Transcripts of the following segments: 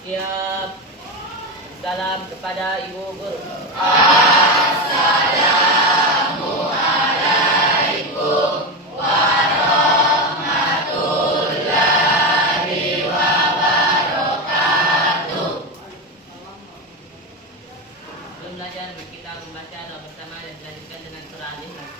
Siap. Salam kepada Ibu Guru. Sebelum belajar, kita membaca doa bersama dan dilanjutkan dengan surah Al-Ikhlas.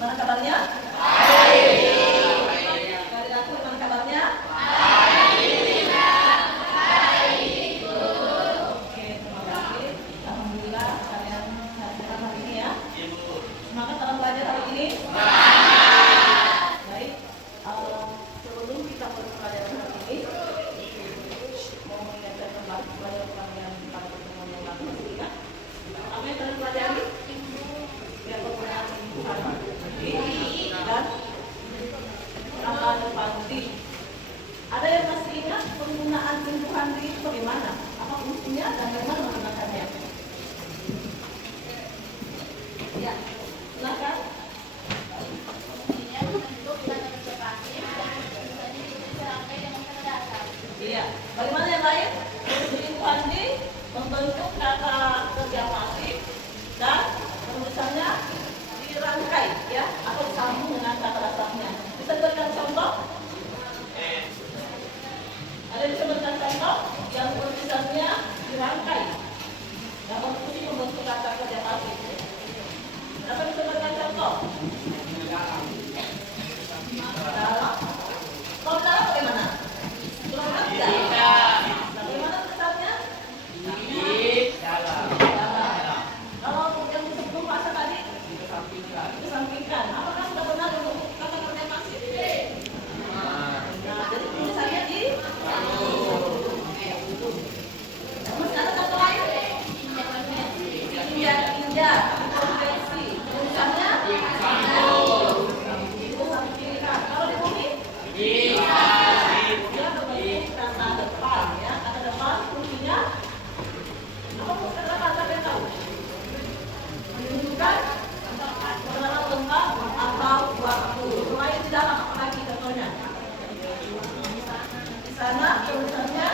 Mana kabarnya? Dari aku mana kabarnya? Oke, terima kasih. Alhamdulillah kalian sehat hari ini ya. Semangat dalam belajar hari ini. Baik. Sebelum kita mulai pelajaran hari ini, mau mengingatkan kembali pelajaran kalian pada pertemuan yang lalu masih ingat? Apa yang kalian pelajari? Ya, penggunaan Tuhan dan kata panti. Ada yang masih ingat penggunaan tumbuhan itu bagaimana? Apa fungsinya dan bagaimana menggunakannya? Ya, silakan. Iya, bagaimana yang lain? Tumbuhan di membentuk kata kerja pasif dan penulisannya dirangkai ya atau disambung dengan kata dasarnya. Bisa diberikan contoh? Ada yang bisa berikan contoh yang penulisannya dirangkai dan berfungsi membentuk kata kerja pasif. Dapat bisa berikan contoh? Dalam. Kalau dalam bagaimana? Dalam tidak. Bagaimana tulisannya? Di dalam. Kalau yang disebut bahasa tadi kesampingkan. Apakah sudah benar untuk kata kerja pasif? Nah, jadi tulisannya di masih ada kata lain? Indah, konvensi. Tulisannya kesampingkan. Kalau di bumi? Dia berbentuk kata depan ya. Kata depan fungsinya apa? Kata depan sampai tahu? Menunjukkan kebenaran tempat atau waktu. Mulai di dalam apalagi contohnya? Di sana tulisannya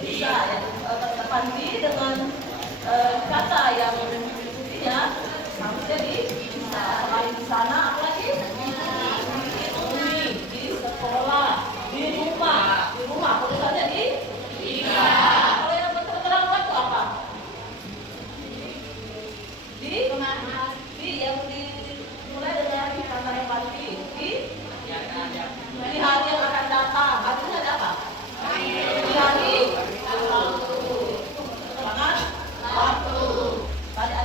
bisa ya. Depan di dengan kata yang mengikutinya sama jadi bisa. Selain di sana apalagi? Bumi, di sekolah, di rumah. Di rumah tulisannya di? Kalau yang berterang waktu apa? Di yang dimulai dengan kata yang pasti di hari yang akan datang. Artinya ada apa? Di hari waktu. Semangat waktu. Pada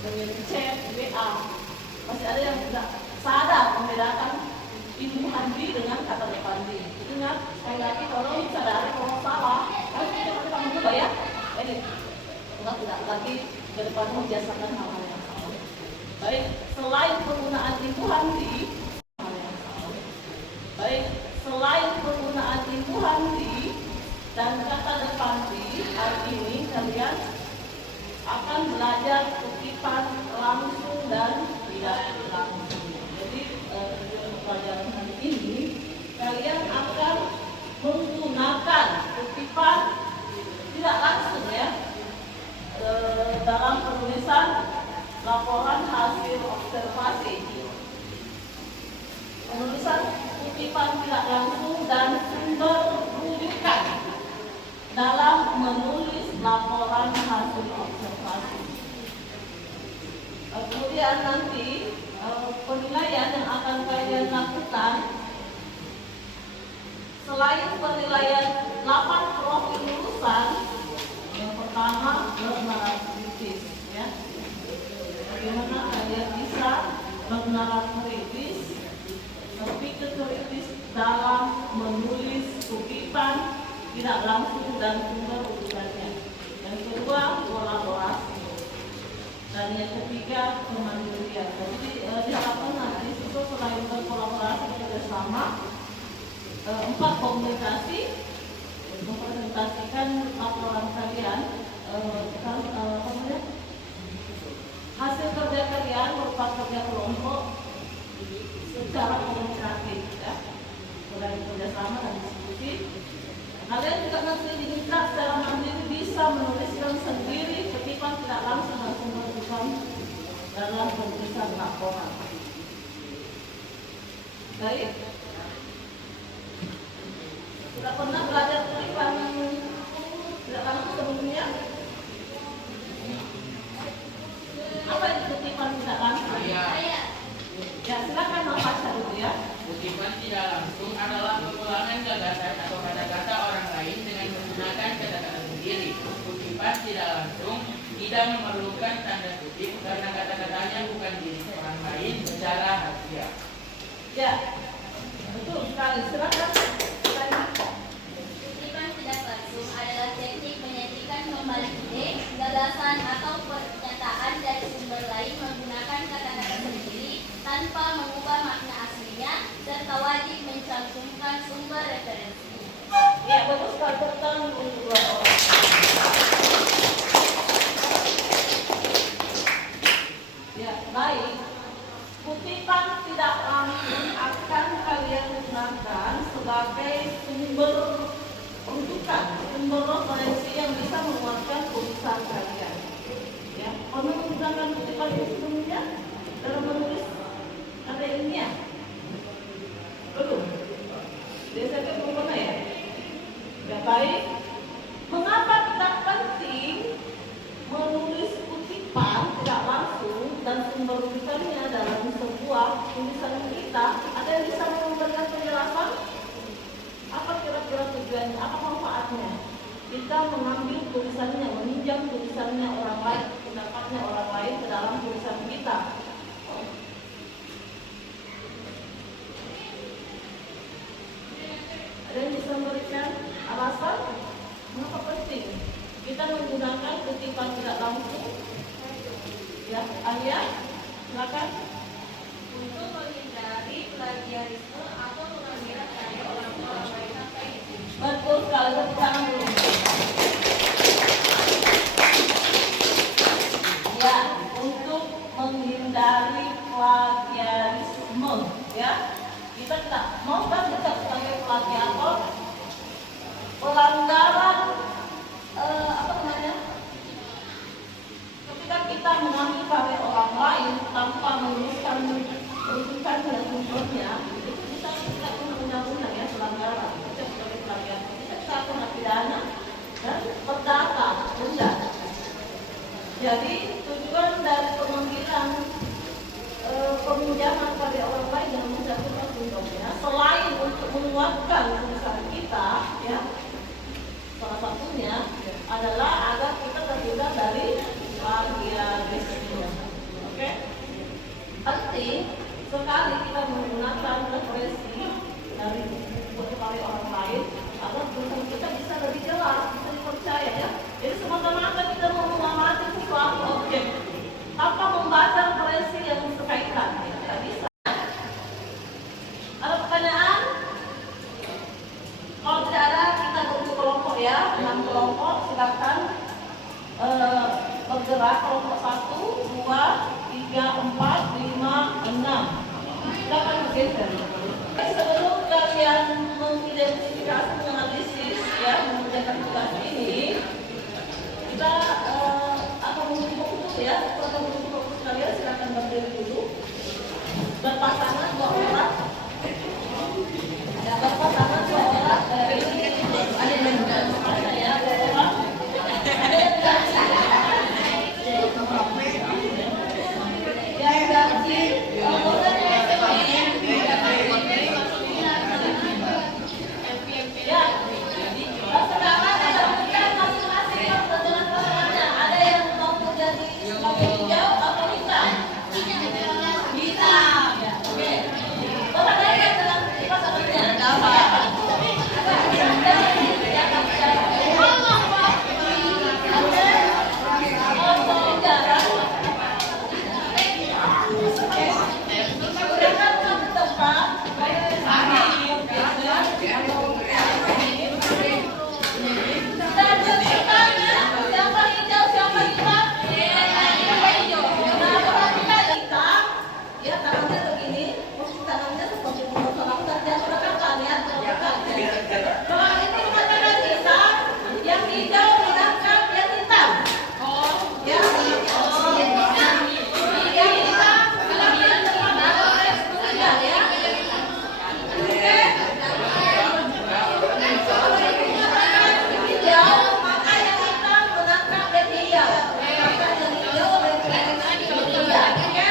dengan chat, WA. Masih ada yang tidak sadar membedakan Ibu Handi dengan kata Pandi. Ingat, sekali lagi tolong sadari kalau salah. Harus kita kamu juga ya. Ini tidak lagi ke depan membiasakan hal-hal yang sama. Baik, selain penggunaan Ibu Handi, Ibu Handi dan kata Pandi, hari ini kalian akan belajar kutipan langsung dan tidak langsung. Jadi pelajaran hari ini kalian akan menggunakan kutipan tidak langsung ya dalam penulisan laporan hasil observasi. Penulisan kutipan tidak langsung dan sumber rujukan dalam menulis laporan hasil observasi. Kemudian nanti penilaian yang akan kalian lakukan selain penilaian 8 profil lulusan, yang pertama bernarasi kritis ya. Bagaimana kalian bisa bernarasi kritis, berpikir kritis dalam menulis kutipan tidak langsung dan sumber rujukannya. Yang kedua, kolaborasi. Dan yang ketiga, kemandirian. Jadi diharapkan nanti siswa selain berkolaborasi bekerjasama, 4 komunikasi, mempresentasikan laporan kalian, hasil kerja kalian berupa kerja kelompok secara komunikatif ya, mulai kerjasama dan diskusi. Kalian juga nanti diminta secara mandiri bisa menuliskan sendiri kutipan tidak langsung dan sumber rujukan dalam penulisan laporan. Baik, sudah pernah belajar kutipan tidak langsung sebelumnya? Apa itu kutipan tidak langsung? Ya, silakan membaca dulu ya. Kutipan tidak langsung adalah pengulangan gagasan atau kata-kata orang lain dengan menggunakan kata-kata sendiri. Kutipan tidak langsung tidak memerlukan tanda kutip karena kata-katanya bukan diri orang lain secara harfiah. Ya, betul sekali. Silakan. Kutipan tidak langsung adalah teknik menyajikan kembali ide, gagasan atau pernyataan dari sumber lain menggunakan kata-kata sendiri tanpa mengubah makna aslinya serta wajib mencantumkan sumber referensi. Ya, bagus sekali. Tentang dua orang. Ya, baik. Kutipan tidak langsung akan kalian gunakan sebagai sumber rujukan, sumber referensi yang bisa menguatkan tulisan kalian. Ya, pernah menggunakan kutipan itu sebelumnya dalam menulis kata ilmiah? Belum. Biasanya belum pernah ya. Ya baik. Mengapa kita penting menulis kutipan tidak langsung dan sumber rujukannya dalam sebuah tulisan kita? Ada yang bisa memberikan penjelasan? Apa kira-kira tujuannya? Apa manfaatnya? Kita mengambil tulisannya, meminjam tulisannya orang lain, pendapatnya orang lain ke dalam tulisan kita. Ada yang bisa memberikan alasan mengapa penting kita menggunakan kutipan tidak langsung? Ya, Alia, silakan. Untuk menghindari plagiarisme atau pengambilan karya orang lain sampai di sini. Betul sekali, tepuk tangan dulu. Ya, untuk menghindari plagiarisme, ya, kita tidak mau kan kita sebagai plagiator pelanggaran apa namanya? Ketika kita mengambil karya orang lain tanpa menuliskan rujukan dan sumbernya, itu kita tidak punya undang-undang ya, pelanggaran. Kita sebagai plagiator kita kena pidana dan perdata denda. Jadi tujuan dari pengambilan peminjaman karya orang lain yang menjatuhkan sumbernya selain untuk menguatkan tulisan kita, ya, salah satunya adalah agar kita terhindar dari plagiarisme. bergerak kelompok 1, 2, 3, 4, 5, 6. Silakan bergeser. Sebelum kalian mengidentifikasi, menganalisis, ya, mengerjakan tugas ini, kita akan menguji fokus ya. Kalau menguji fokus kalian, silakan berdiri dulu. Berpasangan 2 orang. Berpasangan 2 orang. Ada yang mengganggu ya, 2 orang. Ada yang ganti. Yang ganti. Ya. Sekarang ada pilihan masing-masing dengan pasangannya. Ada yang mau menjadi sebagai hijau atau hitam? Hitam. Ya, oke. Pasangannya dengan pasangannya. Ya, tangannya begini, posisi tangannya seperti menolak kerja rekan ya. Kalau itu mengatakan hitam, yang hijau menangkap yang hitam. Ya, yang hitam kalian terima kerja ya. Oke. Kalau itu mengatakan hijau, maka yang hitam menangkap yang hijau. Maka yang hijau menangkap yang hijau. Oke.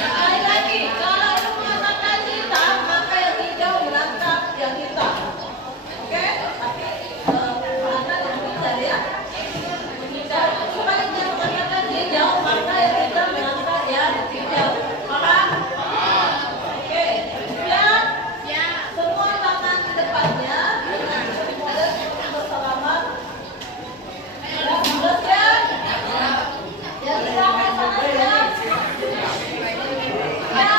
Sekali lagi, kalau itu mengatakan hitam, maka yang hijau menangkap yang hitam. Oke? Tapi ada yang pintar ya. Sebaliknya mengatakan hijau, maka yang hitam menangkap yang hijau. Paham? Oke. Siap? Semua tangan di depannya. Bersalaman. Sudah siap? Ya, silakan tangannya. Ya.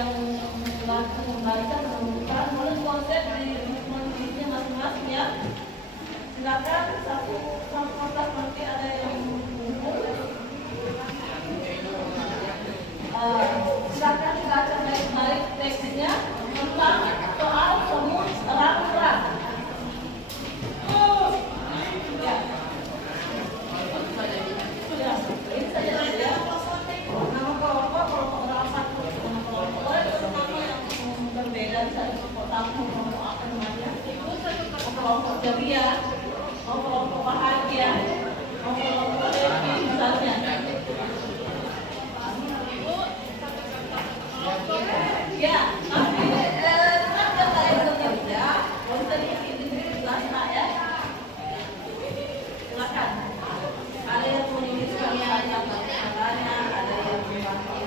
yang membalikan menemukan menulis konsep di dirinya masing-masing ya. Silakan satu kertas nanti ada yang silakan dibaca baik-baik teksnya tentang soal semut terang-terang. Ya. Ini saja ya. Nama kelompok orang satu, nama kelompok yang berbeda dari kelompok tamu, kelompok apa namanya? Kelompok ceria, kelompok bahagia, kelompok happy misalnya. Ya, tapi kenapa saya bekerja? Konten ini jelas ya. Silakan. Ada yang menuliskan banyak pertanyaannya, ada yang membantu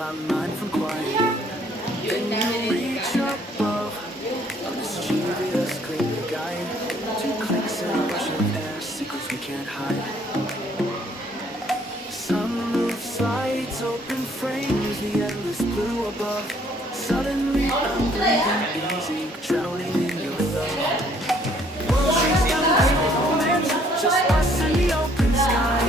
my mind from quiet. Then you reach above a mischievous clear guide. 2 clicks and a rush of air, secrets we can't hide. Sunroofs, lights, open frames, the endless blue above. Suddenly I'm breathing easy, drowning in your love. World shrinks down to this moment, just us in the open sky.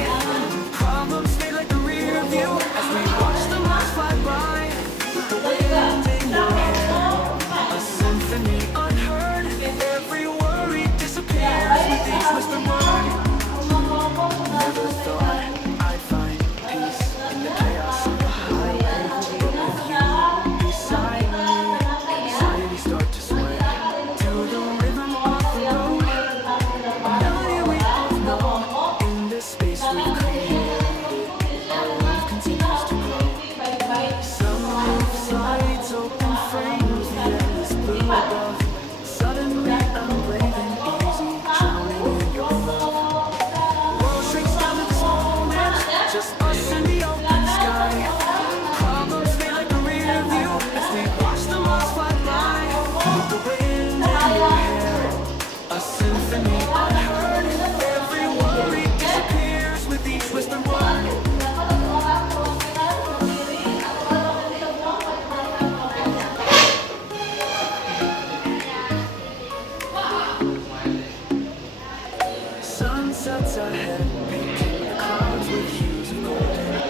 Problems fade like the rear view as we watch the miles fly by. With the wind in your hair, a symphony unheard. Every worry disappears with each whispered word. Never thought I'd find peace in the chaos of the highway. But with you beside me, anxiety start to sway to the rhythm of the road. Melody we both know. In this space we've created, our love continues to grow. Sunroofs, lights, open frames, the endless blue above. Suddenly I'm breathing easy, drowning in your love. World shrinks down to this moment, just us in the open sky. Problems fade like a rear view as we watch the miles fly by. With the wind in your hair, a symphony unheard. Every worry disappears with each whispered word. Sunsets ahead, painting the clouds with hues of golden.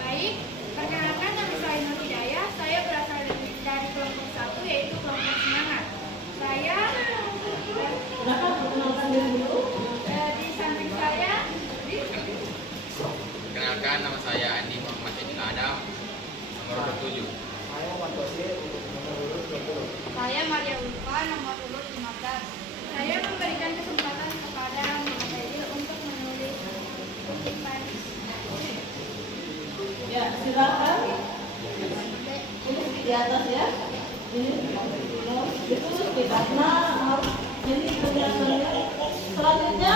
Baik, perkenalkan nama saya Nur Hidayah. Saya berasal dari kelompok 1 yaitu kelompok semangat. Saya di samping saya Kenalkan, nama saya Andi Muhammad Edil Adam, nomor 27. nomor urut 15. Saya memberikan kesempatan kepada Muhammad Fadil untuk menulis kutipan. Ya, silakan. Tulis di atas ya. Ini ditulis tidak. Nah, ini penjelasannya. Selanjutnya,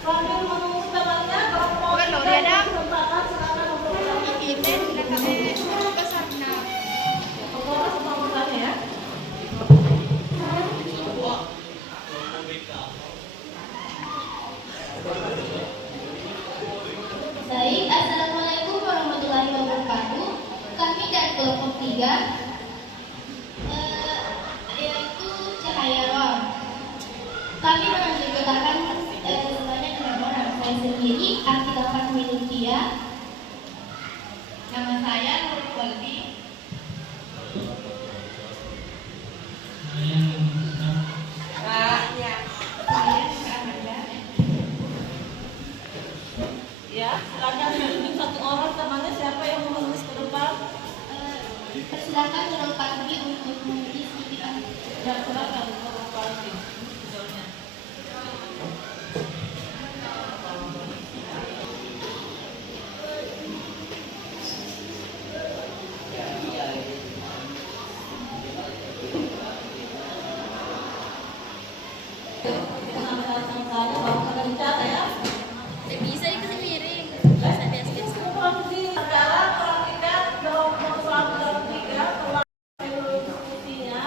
sambil menunggu temannya, kalau mau Kalau kita ada kesempatan silakan untuk ini sudah kami pesan. Nah, fokus sama pesannya ya. Baik, Assalamualaikum warahmatullahi wabarakatuh. Kami dari kelompok 3, yaitu Cahaya Roh. Kami menceritakan sebanyak 6 orang. Saya sendiri, Arti Lapan Minutia. Nama saya Nur Waldi. Ya, silakan tunjuk satu orang temannya siapa yang mau menulis ke depan. Persilakan Nurul Fadli untuk menulis kutipan. Ya, silakan Nurul Fadli. Judulnya. Bisa dikasih miring. Fungsi negara perhatikan kelompok 1 dan 3 telah diskusinya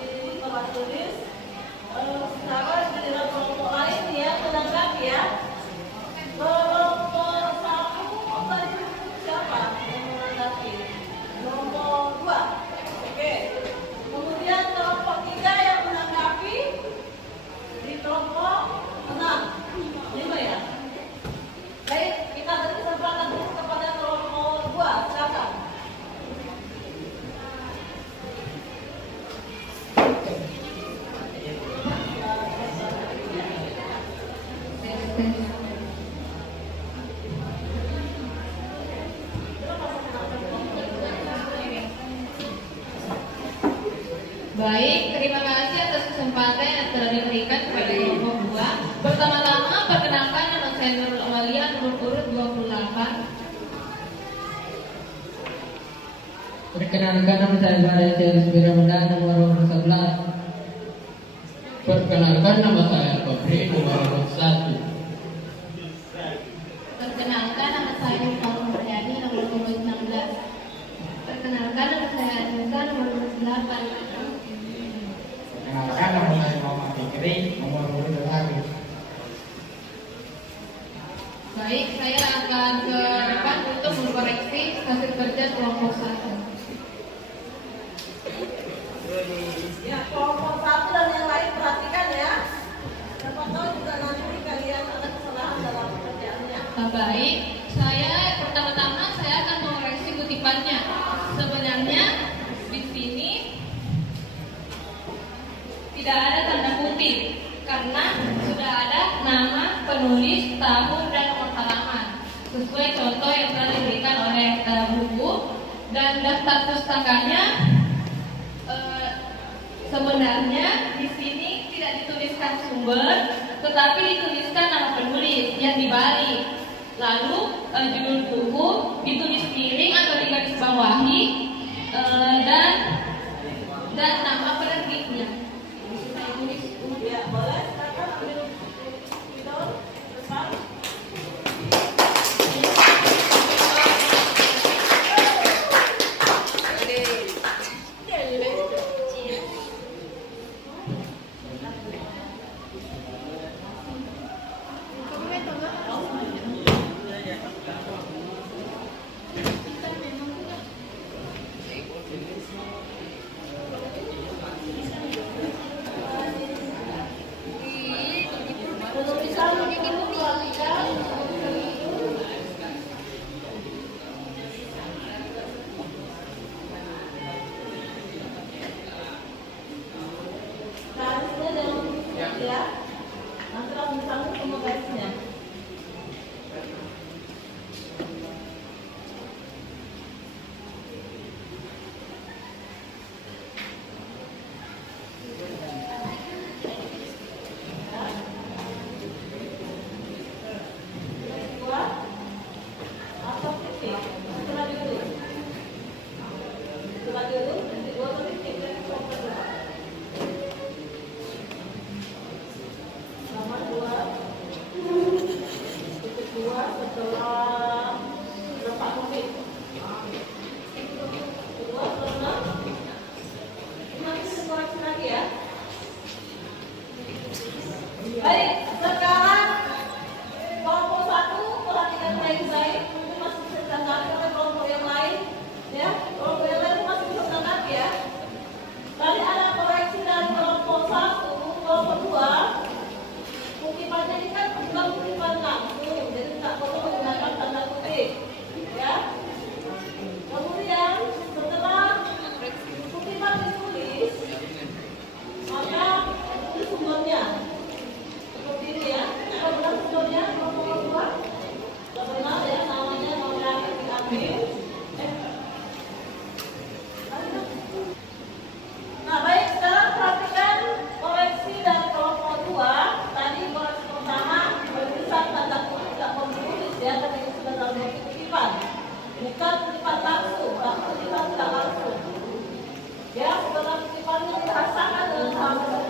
di kelas tulis. Sekarang giliran kelompok lain ya menanggapi ya. Kelompok 1 tadi siapa yang menanggapi? Kelompok 2. Oke. Kemudian kelompok 3 yang menanggapi di kelompok 6. 5 ya. Baik, kita beri kesempatan dulu kepada kelompok 2. Silakan. Baik, terima kasih atas kesempatan yang telah diberikan kepada kelompok 2. Pertama-tama, perkenalkan nama saya Nurul Amalia, nomor urut 28. Perkenalkan nama saya Maria Celis Biramanda, nomor urut 11. Perkenalkan nama saya Febri, nomor urut 1. Perkenalkan nama saya Nurul Muryani, nomor urut 16. Perkenalkan nama saya Anissa, nomor urut 8. Perkenalkan nama saya Muhammad Fikri, nomor urut 1. Baik, saya akan ke depan untuk mengkoreksi hasil kerja kelompok 1. Ya, kelompok 1 dan yang lain perhatikan ya. Siapa tahu juga nanti kalian ada kesalahan dalam pekerjaannya. Baik, pertama-tama saya akan mengoreksi kutipannya. Sebenarnya di sini tidak ada tanda kutip karena sudah ada nama penulis, tahun, dan nomor halaman sesuai contoh yang telah diberikan oleh buku. Dan daftar pustakannya sebenarnya di sini tidak dituliskan sumber, tetapi dituliskan nama penulis yang dibalik. Lalu judul buku ditulis miring atau digarisbawahi dan nama penerbitnya. Saya tulis Ya, boleh. Silakan ambil spidol depan. Ya, nanti langsung sambung sama garisnya.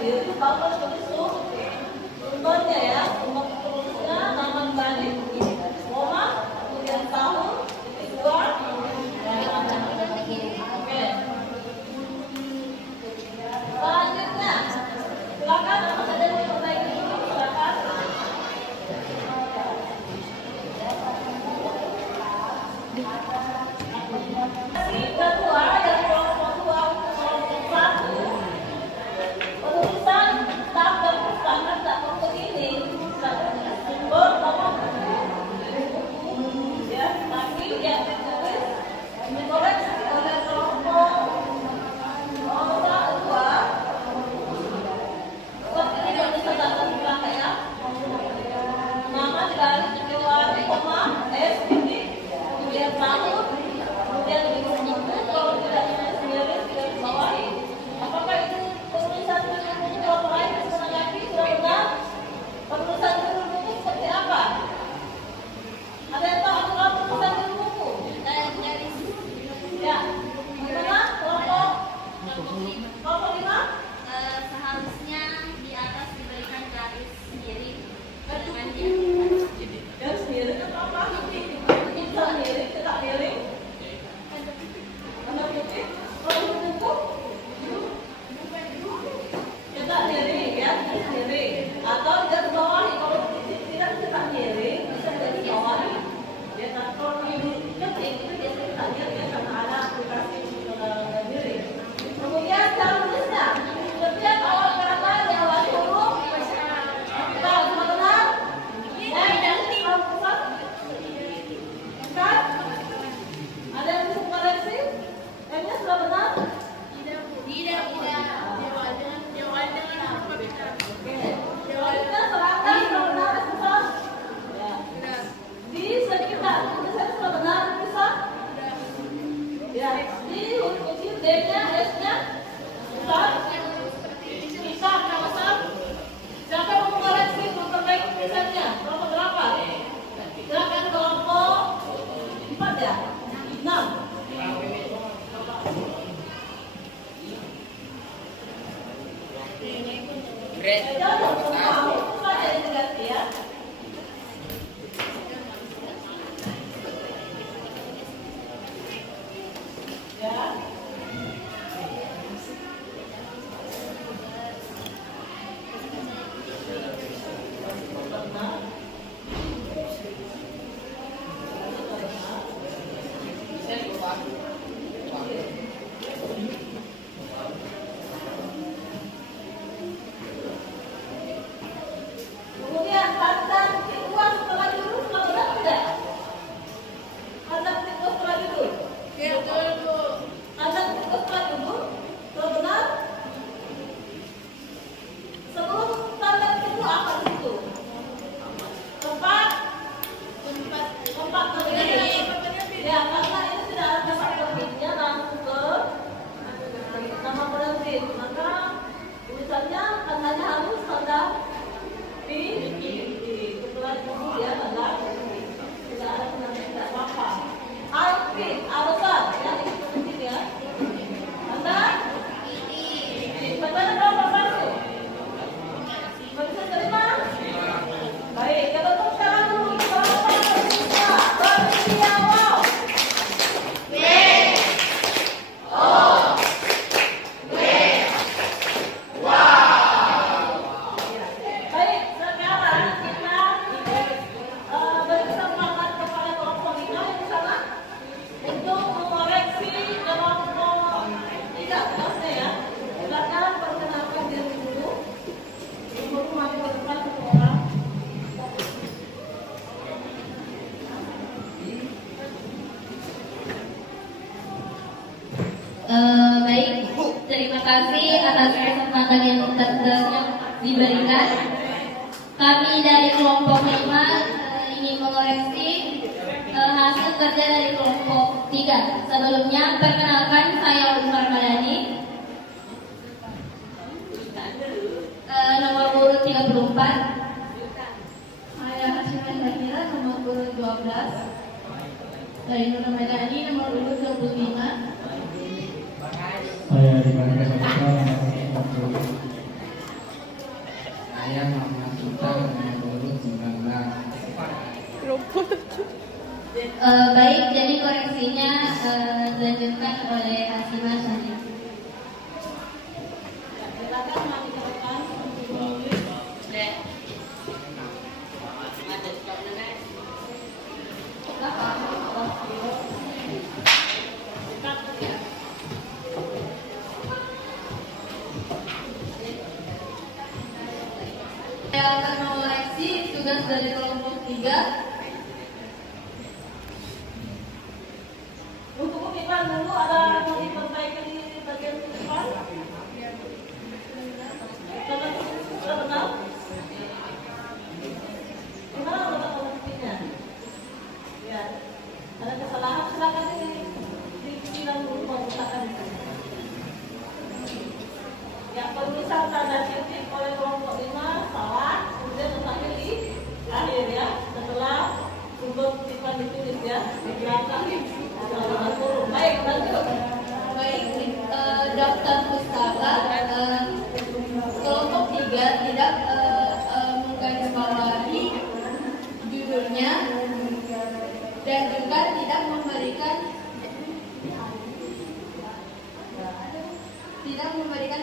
sendiri bakal besok. Contohnya ya, umur terusnya nama tadi, koma, kemudian tahun, kedua, oke. Selanjutnya, silakan nama saja diperbaiki dulu, silakan. Kedua, yang kelompok 2, kelompok 1, penulisan tabel pustangan tak untuk ini sumber nomor ya, tapi yang ditulis dikoreksi oleh kelompok 2. Seperti ini bisa dapat dipakai ya. Nama dikali keluar koma S titik kemudian tahun kemudian dibuka kalau tidak ingin sendiri tidak dibawahi. Apakah itu penulisan buku kelompok lain yang lagi sudah benar? Penulisan buku seperti apa? Ada yang tahu aturan penulisan buku? Ya, mana kelompok 5? Seharusnya di atas diberikan garis sendiri dengan Garis miring atau apa? Bisa miring, tidak miring. Warna putih, kalau buku tidak miring ya, miring. Atau dia bawahi, kalau tidak miring, bisa jadi bawahi. Ya, kalau ketik itu biasanya tidak miring ya, karena ada aplikasi miring. Kemudian cara tulisnya, setiap awal kata di awal huruf, kita semua benar. Bukan? Ada yang bisa koreksi? M-nya sudah benar? Selanjutnya serangkai sudah benar, bisa? Di sekitar tulisannya sudah benar, bisa? Ya. Di huruf kecil D-nya, S-nya, bisa? Bisa, kenapa besar? Siapa yang mau mengoreksi, memperbaiki tulisannya? Kelompok berapa? Silakan kelompok 4 ya? 6. Jangan tahu, itu aja yang diganti ya. Ya. Kemudian tanda titik dua setelah judul sudah benar tidak? Tanda titik dua setelah judul? Tanda titik dua setelah judul sudah benar? Sebelum tanda titik dua apa di situ? Tempat berdiri. Ya, karena ini tidak ada tempat berdirinya langsung ke nama penerbit, maka tulisannya tandanya harus tanda di setelah dulu ya, tanda tidak ada penerbit, tidak apa-apa. Alfin, alasan yang ikut ya. Tanda bacanya berapa baru? Bisa terima? Baik, kita tepuk tangan dulu untuk Bapak Rizka Bersedia. Wow. Baik, sekarang kita beri kesempatan kepada kelompok 5 yang di sana untuk mengoreksi kelompok 3 kelasnya ya. Silakan perkenalkan diri dulu. Ibu maju ke depan satu orang. Baik, terima kasih atas kesempatan yang diberikan. Kami dari kelompok 5 ingin mengoreksi hasil kerja dari kelompok 3. Sebelumnya, perkenalkan saya Ulfa Madani, nomor urut 34. Saya Hasiman Bakira, nomor urut 12. Dari Nur Madani, nomor urut 25. Saya Rimani Kasabika, nomor 40. Saya Muhammad Sultan nomor urut 19. Baik, jadi koreksinya dilanjutkan oleh Hasimah Syarif. Silakan mari teruskan. Saya akan mengoreksi tugas dari kelompok 3. Untuk kutipan dulu ada mau diperbaiki di bagian kutipan. Sudah benar? Gimana letak kutipannya? Ya, ada kesalahan silakan dibilang dulu mau letakkan di sini. Ya, penulisan tanda titik oleh kelompok 5 salah, kemudian letaknya di akhir ya, setelah sumber kutipan ditulis ya, di belakang. Baik, lanjut. Baik, daftar pustaka kelompok 3 tidak menggarisbawahi judulnya dan juga tidak memberikan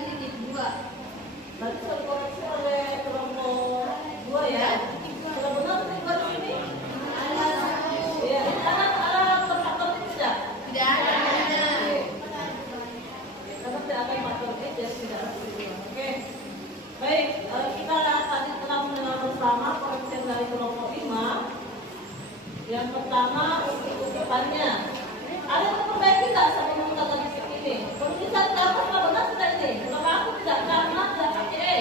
titik 2. Nanti sudah dikoreksi oleh kelompok 2 ya. Sudah benar titik di sini? Iya, ada faktor tidak? Tidak ada. Karena tidak ada faktor jadi tidak ada. Oke. Baik, kita tadi telah mendengar bersama koreksi dari kelompok 5. Yang pertama untuk kutipannya. Ada yang memperbaiki tidak sama tanda titik ini? Penulisan kata sudah benar tidak ini? Kalau aku tidak karena tidak pakai E.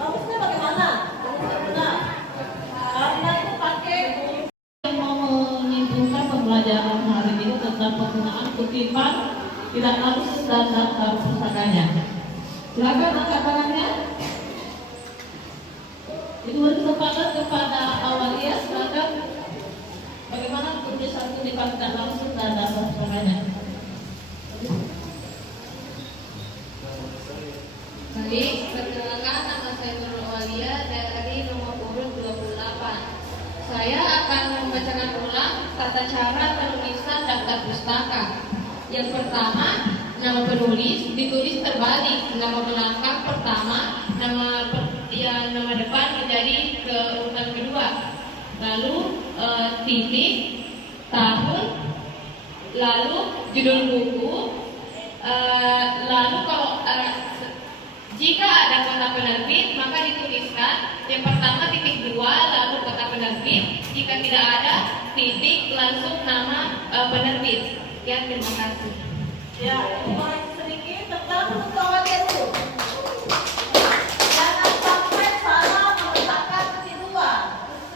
Bagusnya bagaimana? Penulisan benar. Karena itu pakai Yang mau menyimpulkan pembelajaran hari ini tentang penggunaan kutipan tidak langsung dan daftar pustakanya. Silakan angkat tangannya. Itu berkesempatan kepada Awalia, silakan. Bagaimana tulisan kutipan tidak langsung dan daftar pustakanya? Baik, perkenalkan nama saya Nurul Awalia dari nomor urut 28. Saya akan membacakan ulang tata cara penulisan daftar pustaka. Yang pertama, nama penulis ditulis terbalik, nama belakang pertama, nama depan menjadi ke urutan kedua. Lalu titik, tahun, lalu judul buku, lalu kalau jika ada kata penerbit maka dituliskan yang pertama titik 2 lalu kata penerbit, jika tidak ada titik langsung nama penerbit. Ya, terima kasih. ya, koreksi sedikit tentang bentuk awalnya dulu. Jangan sampai salah meletakkan titik 2.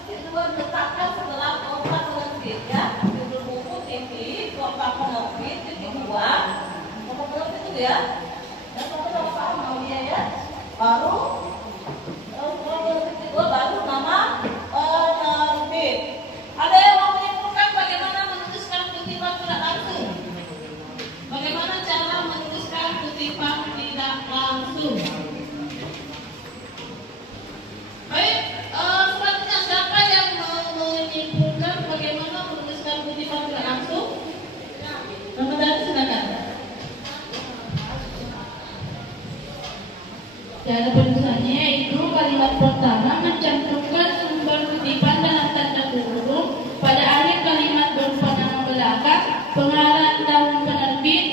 Titik 2 diletakkan setelah kota penerbit ya. Judul buku titik, kota penerbit titik 2. Kota penerbit itu ya. Dan kota sudah paham maunya ya. Baru titik 2 baru nama penerbit. Ada yang mau menyimpulkan bagaimana menuliskan kutipan tidak langsung? Bagaimana cara menuliskan kutipan tidak langsung? Baik, selanjutnya siapa yang mau menyimpulkan bagaimana menuliskan kutipan tidak langsung? Nomor dari silakan. Cara penulisannya yaitu kalimat pertama mencantumkan sumber kutipan dalam tanda kurung, pada akhir kalimat berupa nama belakang, pengarang tahun penerbit,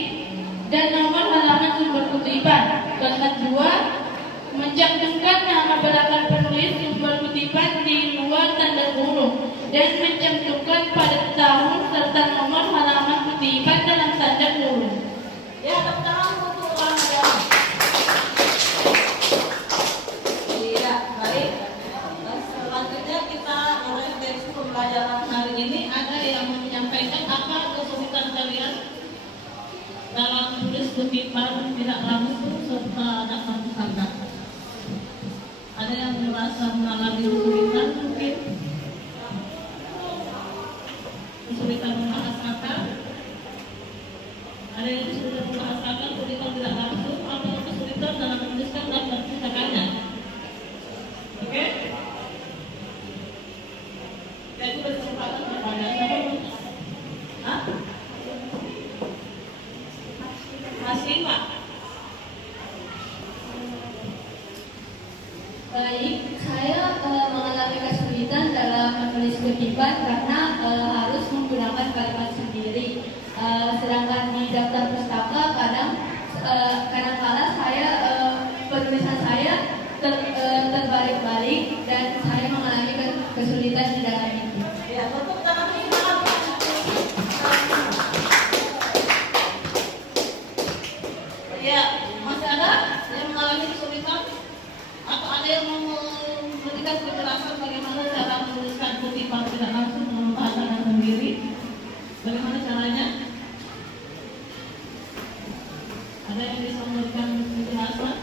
dan nomor halaman sumber kutipan. Kalimat 2 mencantumkan nama belakang penulis sumber kutipan di luar tanda kurung dan mencantumkan pada tahun serta nomor halaman kutipan dalam tanda kurung. Ya, tepuk tangan untuk orang ada. Iya, baik. Selanjutnya kita mulai dari pembelajaran hari ini. Ada yang menyampaikan apa kesulitan kalian dalam tulis kutipan tidak langsung serta daftar pustaka? Ada yang merasa mengalami kesulitan mungkin? Kesulitan membahas kata? Ada yang kesulitan membahas kata, kesulitan tidak langsung, atau kesulitan dalam menuliskan daftar pustakanya? kadang-kala saya penulisan saya terbalik-balik dan saya mengalami kesulitan di dalam itu. Ya, tepuk tangan semangat. Ya, masih ada yang mengalami kesulitan? Atau ada yang mau memberikan penjelasan bagaimana cara menuliskan kutipan tidak langsung dengan bahasa sendiri? Bagaimana caranya? Ada yang bisa memberikan penjelasan?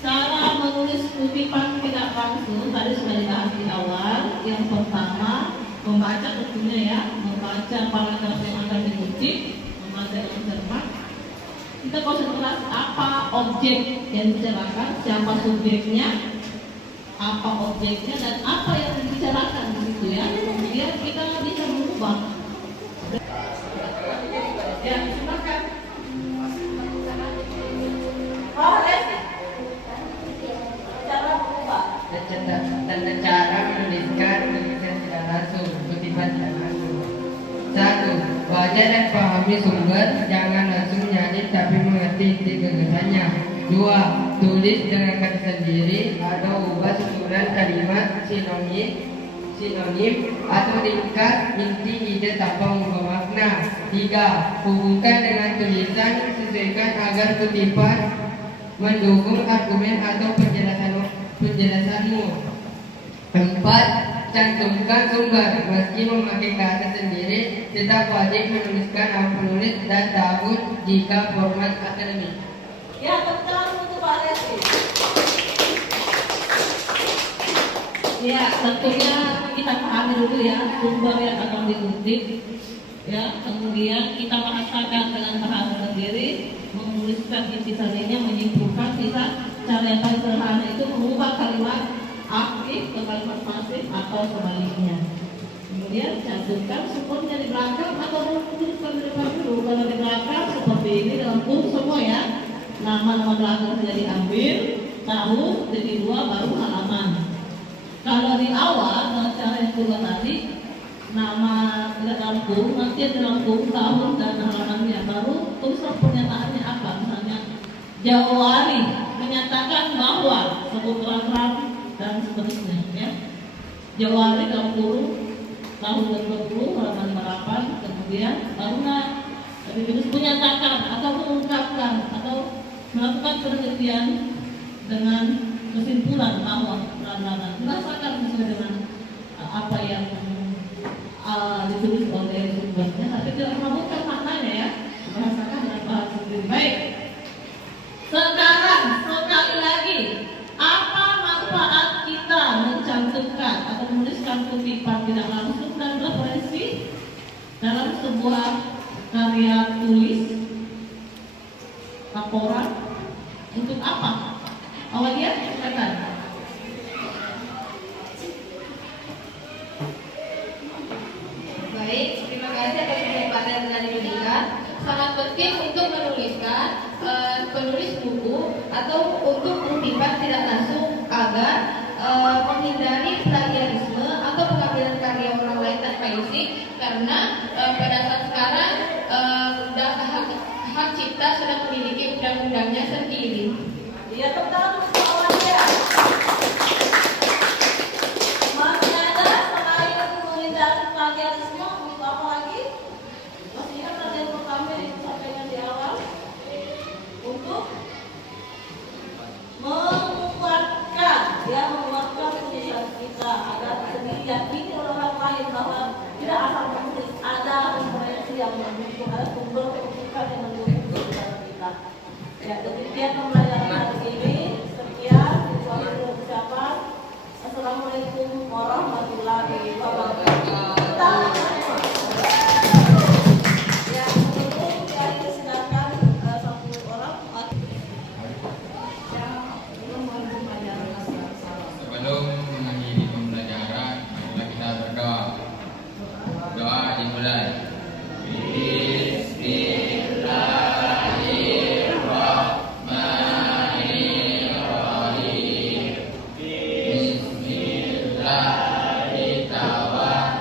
Cara menulis kutipan tidak langsung tadi sudah dibahas di awal. Yang pertama, membaca tentunya ya, membaca paragraf yang akan dikutip, membaca dengan cermat. Kita konsentrasi apa objek yang dibicarakan, siapa subjeknya, apa objeknya, dan apa yang dibicarakan begitu ya. Kemudian kita bisa mengubah. Ya, silakan. Oh, cara mengubah. Tanda cara menuliskan tulisan tidak langsung, kutipan tidak langsung. 1. Baca dan pahami sumber, jangan langsung menyalin tapi mengerti inti gagasannya. 2. Tulis dengan kata sendiri atau ubah susunan kalimat sinonim atau ringkas inti ide tanpa mengubah makna. 3. Hubungkan dengan tulisan, sesuaikan agar kutipan mendukung argumen atau penjelasanmu. 4. Cantumkan sumber, meski memakai kata sendiri, tetap wajib menuliskan nama penulis dan tahun jika format akademik. Ya, tentang untuk Pak Resi. Ya, tentunya kita pahami dulu ya sumber yang akan dikutip. Ya, kemudian kita merasakan dengan bahasa sendiri, menuliskan intisarinya, menyimpulkan sisa. Cara yang paling sederhana itu mengubah kalimat aktif ke kalimat pasif atau sebaliknya. Kemudian cantumkan sumbernya di belakang atau menuliskan di depan dulu. Kalau di belakang seperti ini dalam buku semua ya, nama-nama belakang sudah diambil, tahun, titik 2 baru halaman. Kalau di awal dengan cara yang kedua tadi, nama tidak dalam kurung, nanti dalam kurung tahun dan halamannya, baru tulisan pernyataannya apa, misalnya Januari menyatakan bahwa sebut terang dan seterusnya ya. Januari dalam kurung tahun 2020 halaman 8, kemudian barulah ditulis menyatakan atau mengungkapkan atau melakukan penelitian dengan kesimpulan bahwa merasakan sesuai dengan apa yang ditulis oleh sumbernya, tapi tidak mengabulkan maknanya ya, merasakan dengan bahasa sendiri. Baik, sekarang sekali lagi, apa manfaat kita mencantumkan atau menuliskan kutipan tidak langsung dan referensi dalam sebuah karya tulis laporan? Untuk apa? Awalnya silakan. Baik, terima kasih atas kesempatan yang telah diberikan. Sangat penting untuk menuliskan penulis buku atau untuk kutipan tidak langsung agar menghindari plagiarisme atau pengambilan karya orang lain tanpa izin, karena pada saat sekarang hak cipta sudah memiliki undang-undangnya sendiri. Ya, tentang awalnya. Masih ada selain menghindari plagiarisme, untuk apa lagi? Masih ingat pelajaran pertama yang disampaikan di awal? Untuk menguatkan tulisan kita agar bisa diyakini oleh orang lain bahwa tidak asal menulis, ada referensi yang mendukung, ada sumber kutipan yang mendukung tulisan kita. Ya, demikian pembelajaran hari ini. Sekian, ucapan. Assalamualaikum warahmatullahi wabarakatuh. Ya, sebelum kita silakan satu orang yang belum pembelajaran asal-asalan. Sebelum mengakhiri pembelajaran, marilah kita berdoa. Doa dimulai. Bismillahirrahmanirrahim. Bismillahirrahmanirrahim.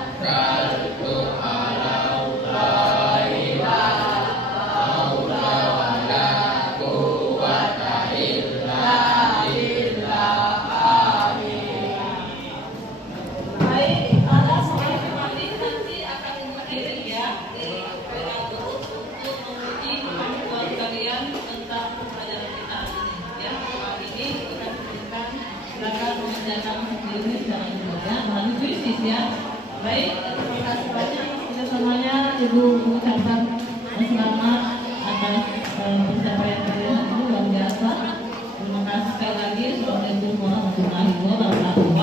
Baik, terima kasih banyak kita semuanya. Ibu mengucapkan selamat atas pencapaian kalian itu luar biasa. Terima kasih sekali lagi. Assalamualaikum warahmatullahi wabarakatuh.